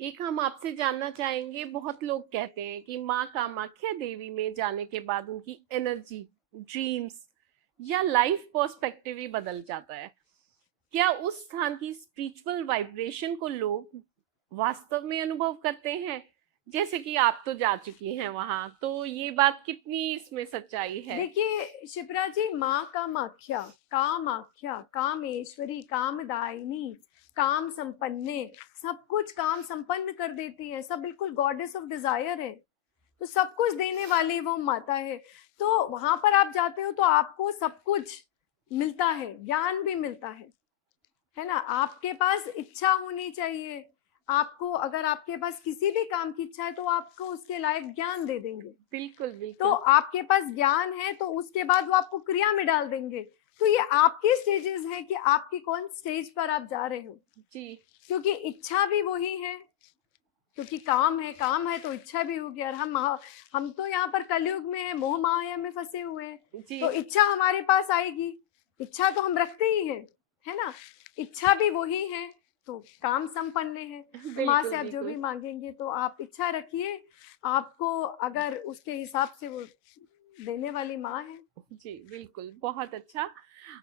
एक हम आपसे जानना चाहेंगे, बहुत लोग कहते हैं कि माँ कामाख्या देवी में जाने के बाद उनकी एनर्जी, ड्रीम्स या लाइफ पर्सपेक्टिव ही बदल जाता है। क्या उस स्थान की स्पिरिचुअल वाइब्रेशन को लोग वास्तव में अनुभव करते हैं? जैसे कि आप तो जा चुकी हैं वहां, तो ये बात कितनी इसमें सच्चाई है? देखिए शिप्रा जी, माँ कामाख्या, कामाख्या, कामेश्वरी, कामदायिनी, काम संपन्ने, सब कुछ काम संपन्न कर देती है। सब बिल्कुल गॉडेस ऑफ डिजायर है। तो सब कुछ देने वाली वो माता है। तो वहां पर आप जाते हो तो आपको सब कुछ मिलता है, ज्ञान भी मिलता है ना। आपके पास इच्छा होनी चाहिए। आपको अगर आपके पास किसी भी काम की इच्छा है तो आपको उसके लायक ज्ञान दे देंगे। बिल्कुल तो बिल्कुल। आपके पास ज्ञान है तो उसके बाद वो आपको क्रिया में डाल देंगे। तो ये आपकी स्टेजेस हैं कि आपकी कौन स्टेज पर आप जा रहे हो। जी क्योंकि इच्छा भी वही है, क्योंकि काम है तो इच्छा भी होगी। और हम तो यहाँ पर कलयुग में है, मोह माया में फंसे हुए हैं। जी। तो इच्छा हमारे पास आएगी। इच्छा तो हम रखते ही हैं, है ना। इच्छा भी वही है तो काम संपन्न है। तो माँ बिल्कुल से आप जो भी बिल्कुल। मांगेंगे तो आप इच्छा रखिए, आपको अगर उसके हिसाब से वो देने वाली माँ है। जी बिल्कुल, बहुत अच्छा।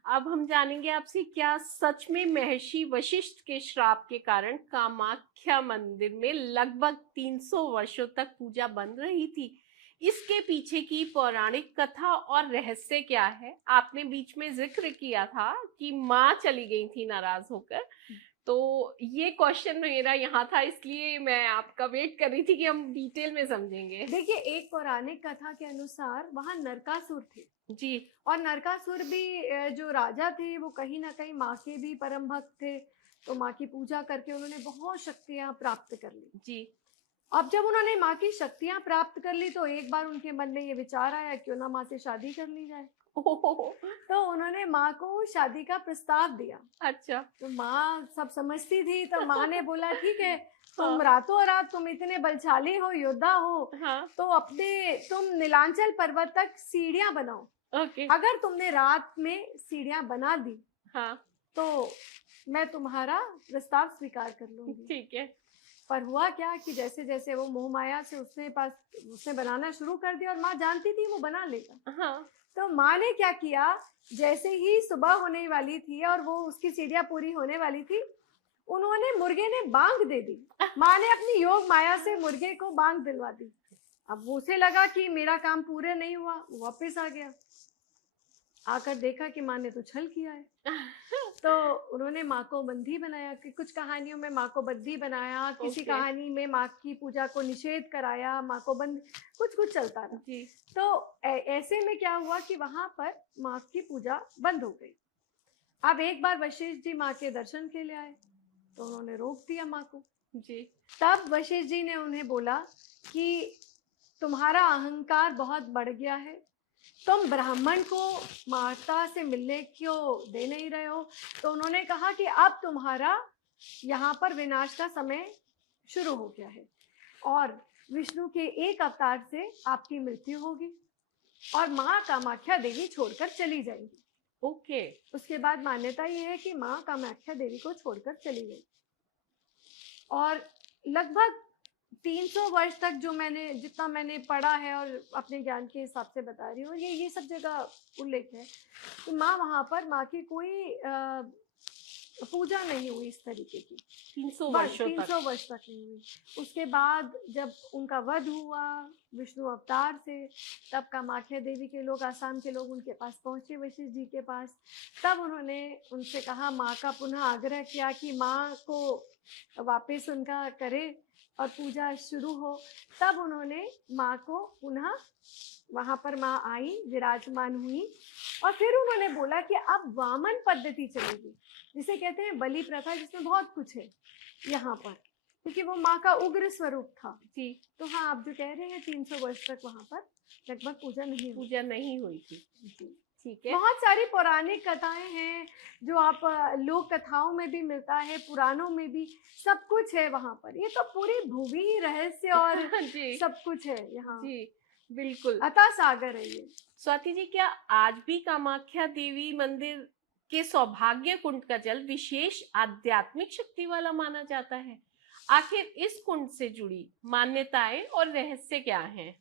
अब हम जानेंगे आपसे, क्या सच में महर्षि वशिष्ठ के श्राप के कारण कामाख्या मंदिर में लगभग 300 वर्षों तक पूजा बंद रही थी? इसके पीछे की पौराणिक कथा और रहस्य क्या है? आपने बीच में जिक्र किया था कि माँ चली गई थी नाराज होकर, तो ये क्वेश्चन मेरा यहाँ था, इसलिए मैं आपका वेट कर रही थी कि हम डिटेल में समझेंगे। देखिए, एक पौराणिक कथा के अनुसार वहां नरकासुर थे। जी। और नरकासुर भी जो राजा थे वो कहीं ना कहीं माँ के भी परम भक्त थे। तो माँ की पूजा करके उन्होंने बहुत शक्तियां प्राप्त कर ली। जी। अब जब उन्होंने माँ की शक्तियां प्राप्त कर ली तो एक बार उनके मन में ये विचार आया, क्यों ना माँ से शादी कर ली जाए। ओह, तो उन्होंने माँ को शादी का प्रस्ताव दिया। अच्छा। तो माँ सब समझती थी, तो माँ ने बोला ठीक है, तुम हाँ रातों रात, तुम इतने बलशाली हो, योद्धा हो, हाँ। तो तुम नीलांचल पर्वत तक सीढ़ियां बनाओ। ओके। अगर तुमने रात में सीढ़ियां बना दी हाँ। तो मैं तुम्हारा प्रस्ताव स्वीकार कर लूंगी। ठीक है। पर हुआ क्या कि जैसे जैसे वो मोह माया से उसने बनाना शुरू कर दिया, और माँ जानती थी वो बना लेगा। हाँ। तो माँ ने क्या किया, जैसे ही सुबह होने वाली थी और वो उसकी सीढ़ियां पूरी होने वाली थी, उन्होंने मुर्गे ने बांग दे दी। माँ ने अपनी योग माया से मुर्गे को बांग दिलवा दी। अब उसे लगा कि मेरा काम पूरा नहीं हुआ, वो वापस आ गया। आकर देखा कि माँ ने तो छल किया है। तो उन्होंने माँ को बंदी बनाया, कि कुछ कहानियों में माँ को बंदी बनाया, किसी ओके। कहानी में माँ की पूजा को निषेध कराया, माँ को बंद, कुछ कुछ चलता रहा। जी। तो ऐसे में क्या हुआ कि वहां पर माँ की पूजा बंद हो गई। अब एक बार वशिष्ठ जी माँ के दर्शन के लिए आए तो उन्होंने रोक दिया माँ को। जी। तब वशिष्ठ जी ने उन्हें बोला कि तुम्हारा अहंकार बहुत बढ़ गया है, तुम ब्राह्मण को माता से मिलने क्यों दे नहीं रहे हो। तो उन्होंने कहा कि अब तुम्हारा यहाँ पर विनाश का समय शुरू हो गया है, और विष्णु के एक अवतार से आपकी मृत्यु होगी और माँ कामाख्या देवी छोड़कर चली जाएंगी। ओके। उसके बाद मान्यता ये है कि माँ कामाख्या देवी को छोड़कर चली गई। और लगभग 300 वर्ष तक जितना मैंने पढ़ा है और अपने ज्ञान के हिसाब से बता रही हूँ, ये सब जगह उल्लेख है कि माँ वहां पर माँ की कोई पूजा नहीं हुई इस तरीके की। 300 बस वर्षों तक। 300 वर्ष तक नहीं हुई। उसके बाद जब उनका वध हुआ विष्णु अवतार से, तब कामाख्या देवी के लोग, आसाम के लोग उनके पास पहुंचे, वशिष्ठ जी के पास। तब उन्होंने उनसे कहा, माँ का पुनः आग्रह किया कि माँ को वापस उनका करे और पूजा शुरू हो। तब उन्होंने माँ को पुनः वहां पर माँ आई, विराजमान हुई, और फिर उन्होंने बोला कि अब वामन पद्धति चलेगी, जिसे कहते हैं बलि प्रथा, जिसमें बहुत कुछ है यहाँ पर, क्योंकि वो माँ का उग्र स्वरूप था। जी। तो हाँ, आप जो कह रहे हैं 300 वर्ष तक वहां पर लगभग पूजा नहीं हुई थी। जी। ठीक है। बहुत सारी पौराणिक कथाएं हैं जो आप लोक कथाओं में भी मिलता है, पुराणों में भी, सब कुछ है वहां पर। ये तो पूरी भूमि ही रहस्य और जी। सब कुछ है यहाँ। जी बिल्कुल। अतः सागर है ये। स्वाति जी, क्या आज भी कामाख्या देवी मंदिर के सौभाग्य कुंड का जल विशेष आध्यात्मिक शक्ति वाला माना जाता है? आखिर इस कुंड से जुड़ी मान्यताएं और रहस्य क्या हैं?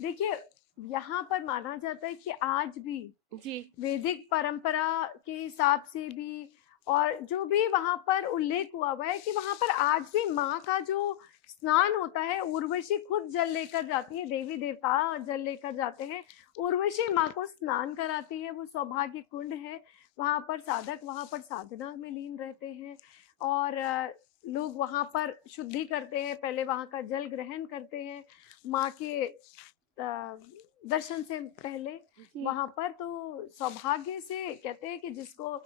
देखिए, यहाँ पर माना जाता है कि आज भी जी। वैदिक परंपरा के हिसाब से भी, और जो भी वहाँ पर उल्लेख हुआ है कि वहाँ पर आज भी माँ का जो स्नान होता है, उर्वशी खुद जल लेकर जाती है, देवी देवता जल लेकर जाते हैं, उर्वशी माँ को स्नान कराती है। वो सौभाग्य कुंड है, वहाँ पर साधक वहाँ पर साधना में लीन रहते हैं, और लोग वहाँ पर शुद्धि करते हैं, पहले वहाँ का जल ग्रहण करते हैं माँ के दर्शन से पहले वहाँ पर। तो सौभाग्य से कहते हैं कि जिसको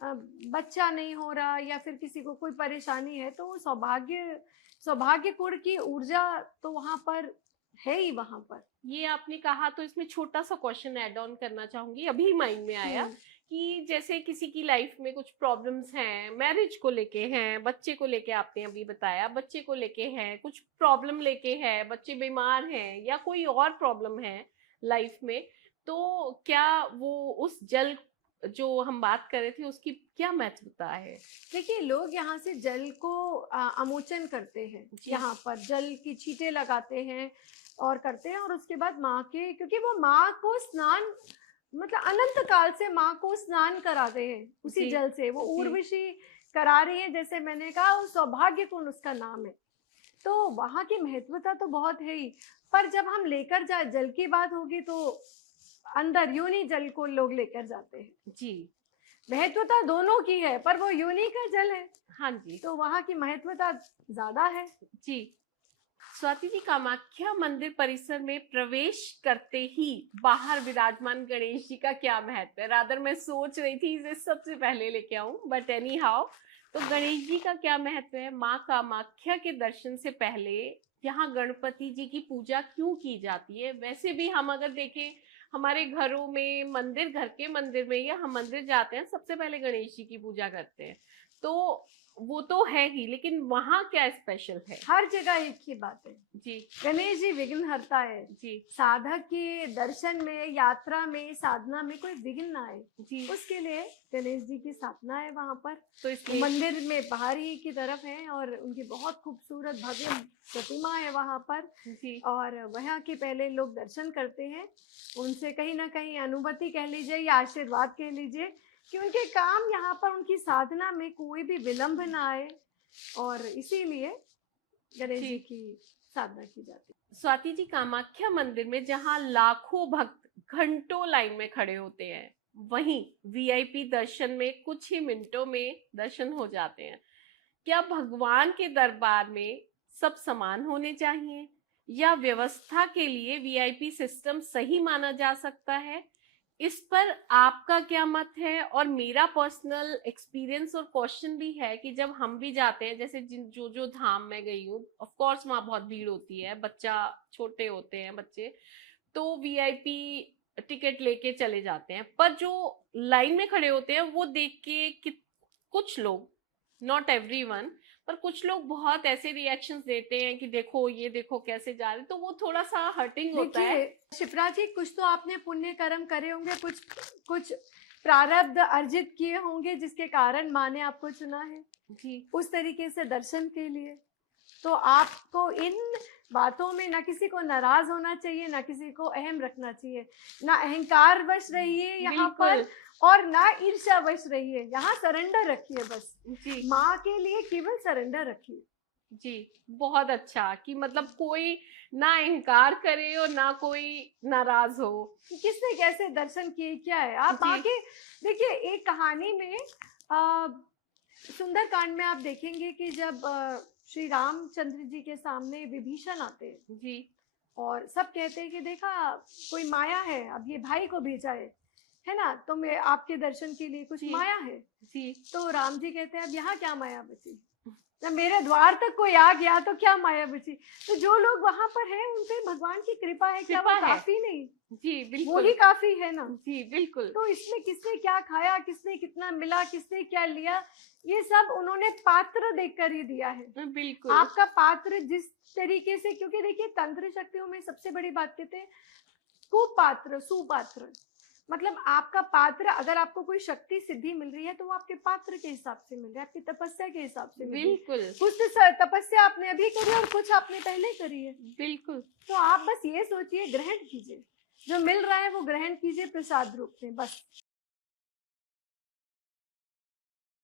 बच्चा नहीं हो रहा या फिर किसी को कोई परेशानी है, तो वो सौभाग्य कुंड की ऊर्जा तो वहाँ पर है ही वहाँ पर। ये आपने कहा तो इसमें छोटा सा क्वेश्चन ऐड ऑन करना चाहूंगी, अभी माइंड में आया कि जैसे किसी की लाइफ में कुछ प्रॉब्लम्स हैं, मैरिज को लेके हैं, बच्चे को लेके, आपने अभी बताया बच्चे को लेके हैं, कुछ प्रॉब्लम लेके है, बच्चे बीमार हैं या कोई और प्रॉब्लम है लाइफ में, तो क्या वो उस जल जो हम बात कर रहे थे उसकी क्या महत्वता है? देखिए, लोग यहाँ से जल को आमोचन करते हैं, यहाँ पर जल की छींटे लगाते हैं और करते हैं, और उसके बाद माँ के, क्योंकि वो माँ को स्नान, मतलब अनंत काल से माँ को स्नान कराते हैं उसी जल से। वो उर्वशी करा रही है, जैसे मैंने कहा, वो सौभाग्य कुंड उसका नाम है। तो वहाँ की महत्वता तो बहुत है ही, पर जब हम लेकर जाए, जल की बात होगी तो अंदर योनि जल को लोग लेकर जाते हैं जी। महत्वता दोनों की है, पर वो योनि का जल है। हाँ जी। तो वहाँ की महत्वता ज्यादा है। जी। स्वाति जी, कामाख्या मंदिर परिसर में प्रवेश करते ही बाहर विराजमान गणेश जी का क्या महत्व है? रादर मैं सोच रही थी इसे सबसे पहले लेके आऊं, बट एनी हाउ, तो गणेश जी का क्या महत्व है? माँ कामाख्या के दर्शन से पहले यहाँ गणपति जी की पूजा क्यों की जाती है? वैसे भी हम अगर देखें हमारे घरों में, मंदिर, घर के मंदिर में या हम मंदिर जाते हैं सबसे पहले गणेश जी की पूजा करते हैं, तो वो तो है ही, लेकिन वहाँ क्या स्पेशल है? हर जगह एक ही बात है जी। गणेश जी विघ्नहर्ता है जी। साधक के दर्शन में, यात्रा में, साधना में कोई विघ्न ना आए, जी। उसके लिए गणेश जी की स्थापना है वहाँ पर। तो इसलिए मंदिर में बाहरी की तरफ है, और उनकी बहुत खूबसूरत भव्य प्रतिमा है वहाँ पर। जी। और वहाँ के पहले लोग दर्शन करते हैं, उनसे कहीं ना कहीं अनुमति कह लीजिए या आशीर्वाद कह लीजिए कि उनके काम यहाँ पर, उनकी साधना में कोई भी विलंब ना आए, और इसीलिए गणेश जी की साधना की जाती है। स्वाति जी, कामाख्या मंदिर में जहाँ लाखों भक्त घंटों लाइन में खड़े होते हैं, वहीं वीआईपी दर्शन में कुछ ही मिनटों में दर्शन हो जाते हैं। क्या भगवान के दरबार में सब समान होने चाहिए या व्यवस्था के लिए वीआईपी सिस्टम सही माना जा सकता है? इस पर आपका क्या मत है? और मेरा पर्सनल एक्सपीरियंस और क्वेश्चन भी है कि जब हम भी जाते हैं, जैसे जो धाम में गई हूँ, ऑफ कोर्स वहाँ बहुत भीड़ होती है, बच्चा, छोटे होते हैं बच्चे, तो वीआईपी टिकट लेके चले जाते हैं, पर जो लाइन में खड़े होते हैं वो देख के कि कुछ लोग, नॉट एवरीवन, पर कुछ लोग बहुत ऐसे रिएक्शंस देते हैं कि देखो, ये देखो कैसे जा रहे हैं, तो वो थोड़ा सा हर्टिंग होता है। देखिए शिप्रा जी, कुछ तो आपने पुण्य कर्म करे होंगे, कुछ प्रारब्ध अर्जित किए होंगे जिसके कारण माँ ने आपको चुना है जी। उस तरीके से दर्शन के लिए। तो आपको इन बातों में ना किसी को नाराज होना चाहिए, ना किसी को अहम रखना चाहिए, ना अहंकार वश रहिए यहाँ पर, और ना ईर्ष्या वश रहिए। यहाँ सरेंडर रखिए बस। जी। माँ के लिए केवल सरेंडर रखिए। जी, बहुत अच्छा कि मतलब कोई ना अहंकार करे और ना कोई नाराज हो, किसने कैसे दर्शन किए, क्या है। आप माँ के, देखिए एक कहानी में सुंदरकांड में आप देखेंगे कि जब श्री रामचंद्र जी के सामने विभीषण आते हैं जी, और सब कहते हैं कि देखा कोई माया है, अब ये भाई को भेजा है ना, तो मैं आपके दर्शन के लिए कुछ माया है। जी। तो राम जी कहते हैं अब यहाँ क्या माया बची, जब मेरे द्वार तक कोई आ गया तो क्या माया बची। तो जो लोग वहां पर हैं उन पे भगवान की कृपा है, क्या वो काफी नहीं? जी बिल्कुल, वो ही काफी है ना। जी बिल्कुल। तो इसमें किसने क्या खाया, किसने कितना मिला, किसने क्या लिया, ये सब उन्होंने पात्र देखकर ही दिया है। बिल्कुल, आपका पात्र जिस तरीके से, क्योंकि देखिए तंत्र शक्तियों में सबसे बड़ी बात कहते हैं कुपात्र सुपात्र। मतलब आपका पात्र, अगर आपको कोई शक्ति सिद्धि मिल रही है तो वो आपके पात्र के हिसाब से मिल रहा है, आपकी तपस्या के हिसाब से मिल रही है। बिल्कुल कुछ तो तपस्या आपने अभी करी है और कुछ आपने पहले करी है। बिल्कुल। तो आप बस ये सोचिए, ग्रहण कीजिए, जो मिल रहा है वो ग्रहण कीजिए प्रसाद रूप में, बस।